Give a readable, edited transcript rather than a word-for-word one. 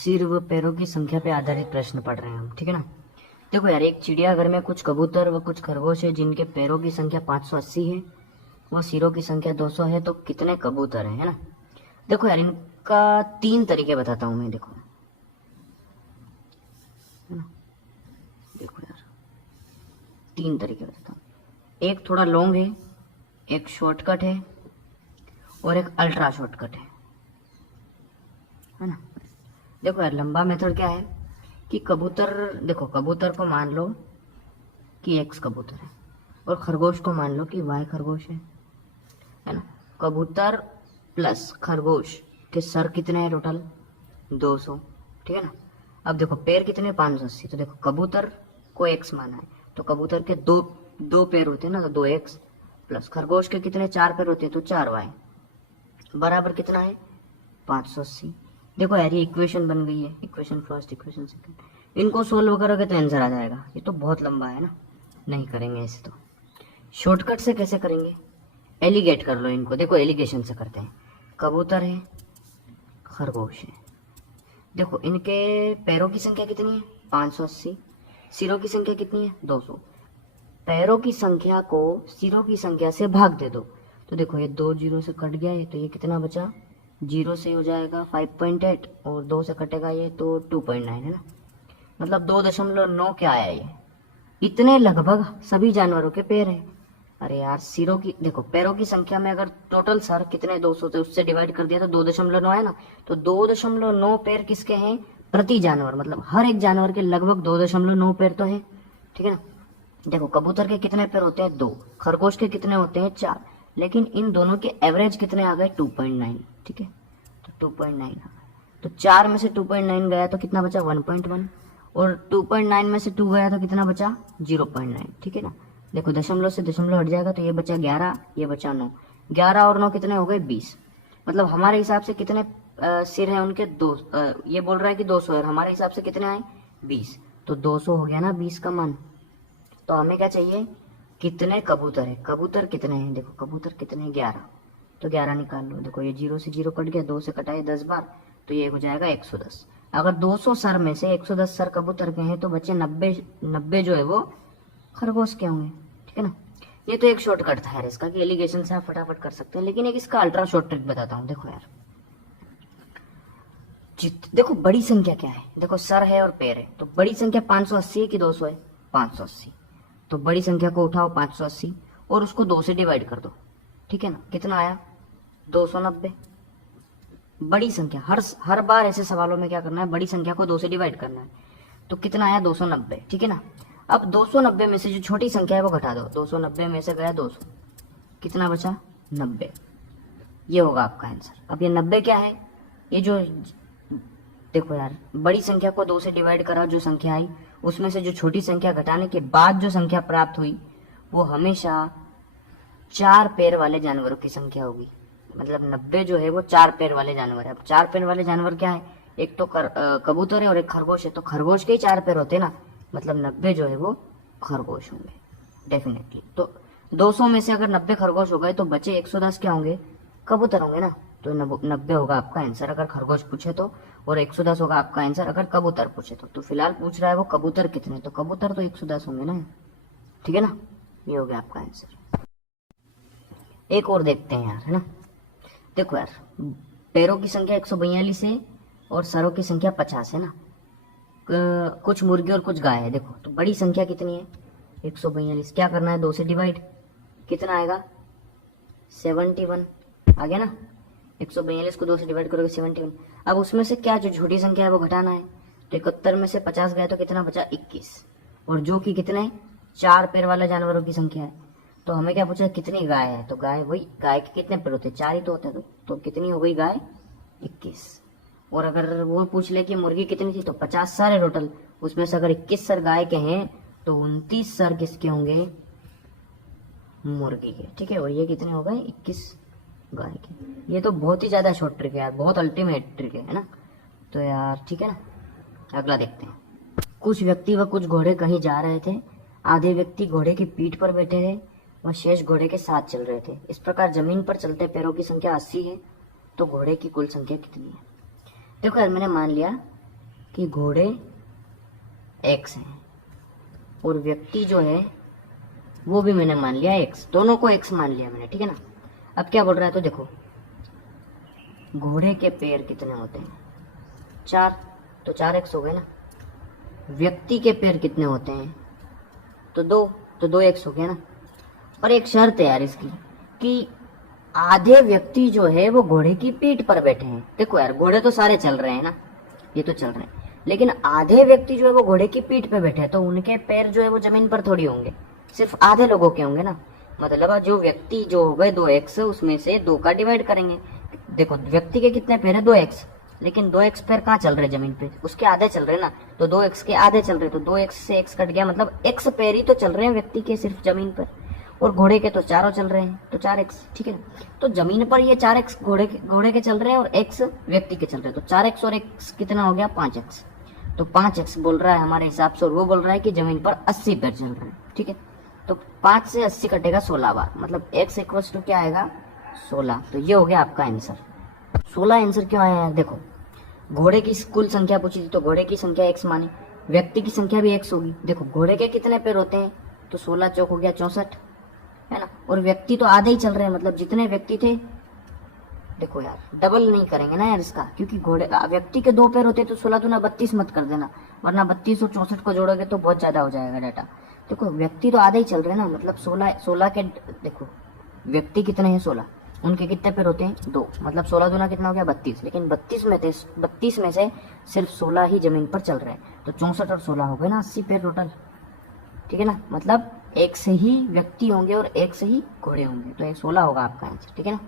सिर व पैरों की संख्या पे आधारित प्रश्न पढ़ रहे हैं हम, ठीक है ना। देखो यार, एक चिड़ियाघर में कुछ कबूतर व कुछ खरगोश है जिनके पैरों की संख्या 580 है व सिरों की संख्या 200 है, तो कितने कबूतर है ना। देखो यार, इनका 3 तरीके बताता हूं मैं, देखो है ना। देखो यार, 3 तरीके बताता हूँ। एक थोड़ा लॉन्ग है, एक शॉर्टकट है और एक अल्ट्रा शॉर्टकट है ना। देखो यार, लंबा मेथड क्या है कि कबूतर, देखो कबूतर को मान लो कि एक्स कबूतर है और खरगोश को मान लो कि वाई खरगोश है ना। कबूतर प्लस खरगोश के सर कितने हैं टोटल 200, ठीक है ना। अब देखो पैर कितने 580, तो देखो कबूतर को एक्स माना है तो कबूतर के दो पैर होते हैं ना, तो 2x प्लस खरगोश के कितने 4 पैर होते हैं तो 4y बराबर कितना है 580। देखो यार, ये इक्वेशन बन गई है, इक्वेशन फर्स्ट इक्वेशन सेकंड। इनको सोल्व करोगे तो आंसर आ जाएगा। ये तो बहुत लंबा है ना, नहीं करेंगे ऐसे। तो शॉर्टकट से कैसे करेंगे, एलिगेट कर लो इनको। देखो एलिगेशन से करते हैं। कबूतर है, खरगोश है, देखो इनके पैरों की संख्या कितनी है 580, सिरों की संख्या कितनी है 200। पैरों की संख्या को सिरों की संख्या से भाग दे दो, तो देखो ये 2 जीरो से कट गया है, तो ये कितना बचा, 0 से हो जाएगा 5.8 और 2 से कटेगा ये तो 2.9 है ना। मतलब 2.9 क्या आया ये, इतने लगभग सभी जानवरों के पैर हैं। अरे यार, सिरों की देखो, पैरों की संख्या में अगर टोटल सर कितने 200 थे उससे डिवाइड कर दिया तो 2.9 है ना। तो 2.9 पैर किसके हैं प्रति जानवर, मतलब हर एक जानवर के लगभग 2.9 पैर तो है, ठीक है ना। देखो कबूतर के कितने पैर होते हैं 2, खरगोश के कितने होते हैं 4, लेकिन इन दोनों के एवरेज कितने आ गए 2.9, ठीक है। तो 2.9 आ गए, तो 4 में से 2.9 गया तो कितना बचा 1.1 और 2.9 में से 2 गया तो कितना बचा 0.9, ठीक है ना। देखो दशमलव से दशमलव हट जाएगा तो ये बचा 11, ये बचा 9, 11 और 9 कितने हो गए 20। मतलब हमारे हिसाब से कितने सिर हैं उनके ये बोल रहा है कि 200 है, हमारे हिसाब से कितने आए 20, तो 200 हो गया ना 20 का मान। तो हमें क्या चाहिए, कितने कबूतर है, कबूतर कितने हैं, देखो कबूतर कितने हैं 11, तो 11 निकाल लो। देखो ये 0 से 0 कट गया, 2 से कटाए 10 बार, तो ये हो जाएगा 110। अगर 200 सर में से 110 सर कबूतर के हैं तो बचे 90 जो है वो खरगोश के होंगे, ठीक है ना। ये तो एक शॉर्टकट था यार इसका कि एलिगेशन से आप फटाफट कर सकते हैं, लेकिन एक इसका अल्ट्रा शॉर्ट ट्रिक बताता हूँ। देखो यार, देखो बड़ी संख्या क्या है, देखो सर है और पैर है, तो बड़ी संख्या 580 है कि 200 है 580, तो बड़ी संख्या को उठाओ 580 और उसको 2 से डिवाइड कर दो, ठीक है ना। कितना आया 290। बड़ी संख्या हर बार ऐसे सवालों में क्या करना है, बड़ी संख्या को 2 से डिवाइड करना है, तो कितना आया 290, ठीक है ना। अब 290 में से जो छोटी संख्या है वो घटा दो, 290 में से गया 200, कितना बचा 90, ये होगा आपका आंसर। अब ये 90 क्या है, ये जो देखो यार, बड़ी संख्या को 2 से डिवाइड करा, जो संख्या आई उसमें से जो छोटी संख्या घटाने के बाद जो संख्या प्राप्त हुई वो हमेशा 4 पैर वाले जानवरों की संख्या होगी। मतलब 90 जो है वो 4 पैर वाले जानवर है। अब 4 पैर वाले जानवर क्या है, एक तो कबूतर है और एक खरगोश है, तो खरगोश के ही 4 पैर होते हैं ना, मतलब 90 जो है वो खरगोश होंगे डेफिनेटली। तो 200 में से अगर 90 खरगोश हो गए तो बचे 110 क्या होंगे, कबूतर होंगे ना। तो 90 होगा आपका आंसर अगर खरगोश पूछे तो, और 110 होगा आपका आंसर अगर कबूतर पूछे तो फिलहाल पूछ रहा है वो कबूतर कितने, तो कबूतर तो 110 होंगे ना, ठीक है ना। ये हो गया आपका आंसर। एक और देखते हैं यार, है ना। देखो यार, पैरों की संख्या 142 है और सरों की संख्या 50 है ना। कुछ मुर्गी और कुछ गाय है। देखो तो बड़ी संख्या कितनी है 142, क्या करना है 2 से डिवाइड, कितना आएगा 71 आ गया ना। 142 को 2 से डिवाइड करोगे 71। अब उसमें से क्या जो छोटी संख्या है वो घटाना है, तो 71 में से 50 गया तो कितना बचा 21, और जो कि कितने 4 पैर वाला जानवरों की संख्या है। तो हमें क्या पूछा कितनी गाय है, तो गाय वही, गाय के कितने पैर होते हैं 4 ही तो होते हैं, तो कितनी हो गई गाय 21। और अगर वो पूछ ले कि मुर्गी कितनी थी तो 50 सर है टोटल, उसमें से अगर 21 सर गाय के हैं तो 29 सर किसके होंगे मुर्गी के, ठीक है। और ये कितने हो गए 21 गाय के। ये तो बहुत ही ज्यादा शॉर्ट ट्रिक है यार, बहुत अल्टीमेट ट्रिक है ना। तो यार ठीक है ना, अगला देखते हैं। कुछ व्यक्ति व कुछ घोड़े कहीं जा रहे थे, आधे व्यक्ति घोड़े की पीठ पर बैठे थे व शेष घोड़े के साथ चल रहे थे। इस प्रकार जमीन पर चलते पैरों की संख्या 80 है, तो घोड़े की कुल संख्या कितनी है। देखो यार, मैंने मान लिया कि घोड़े एक्स हैं और व्यक्ति जो है वो भी मैंने मान लिया एक्स, दोनों को एक्स मान लिया मैंने, ठीक है ना। अब क्या बोल रहा है, तो देखो घोड़े के पैर कितने होते हैं, 4, तो 4x हो गए ना। व्यक्ति के पैर कितने होते हैं, तो 2, तो 2x हो गया ना। और एक शर्त है यार इसकी कि आधे व्यक्ति जो है वो घोड़े की पीठ पर बैठे हैं। देखो यार घोड़े तो सारे चल रहे हैं ना, ये तो चल रहे हैं, लेकिन आधे व्यक्ति जो है वो घोड़े की पीठ पे बैठे हैं, तो उनके पैर जो है वो जमीन पर थोड़ी होंगे, सिर्फ आधे लोगों के होंगे ना। मतलब जो व्यक्ति जो हो गए 2x, उसमें से 2 का डिवाइड करेंगे। देखो व्यक्ति के कितने पैर है, 2x, लेकिन 2x पैर कहाँ चल रहे हैं, जमीन पे, उसके आधे चल रहे हैं ना, तो 2x के आधे चल रहे हैं, तो 2x से x कट गया, मतलब x पैर ही तो चल रहे हैं व्यक्ति के सिर्फ जमीन पर, और घोड़े के तो चारों चल रहे हैं, तो 4x, ठीक है ना। तो जमीन पर ये 4x घोड़े के चल रहे हैं और x व्यक्ति के चल रहे हैं, तो 4x और x कितना हो गया, 5x। तो 5x बोल रहा है हमारे हिसाब से, और वो बोल रहा है कि जमीन पर 80 पैर चल रहे हैं, ठीक है। तो 5 से 80 कटेगा 16 बार, मतलब x इक्वल्स टू क्या आएगा, 16। तो ये हो गया आपका आंसर। 16 आंसर क्यों आया है, देखो घोड़े की कुल संख्या पूछी थी, तो घोड़े की संख्या x मानी, व्यक्ति की संख्या भी x होगी। देखो घोड़े के कितने पैर होते हैं, तो 16 चौक हो गया 64, है ना। और व्यक्ति तो आधे ही चल रहे हैं, मतलब जितने व्यक्ति थे, देखो यार डबल नहीं करेंगे ना यार इसका, क्योंकि घोड़े व्यक्ति के 2 पैर होते हैं, तो 16 दूना 32 मत कर देना, वरना 32 और 64 को जोड़ोगे तो बहुत ज्यादा हो जाएगा डाटा। देखो व्यक्ति तो आधे ही चल रहे हैं ना, मतलब 16 के, देखो व्यक्ति कितने हैं, 16, उनके कितने पैर होते हैं, 2, मतलब 16 दूना कितना हो गया, 32, लेकिन 32 में से सिर्फ 16 ही जमीन पर चल रहे हैं, तो 64 और 16 हो गए ना 80 पैर टोटल, ठीक है ना। मतलब एक से ही व्यक्ति होंगे और एक से ही घोड़े होंगे, तो ये 16 होगा आपका आंसर, ठीक है ना।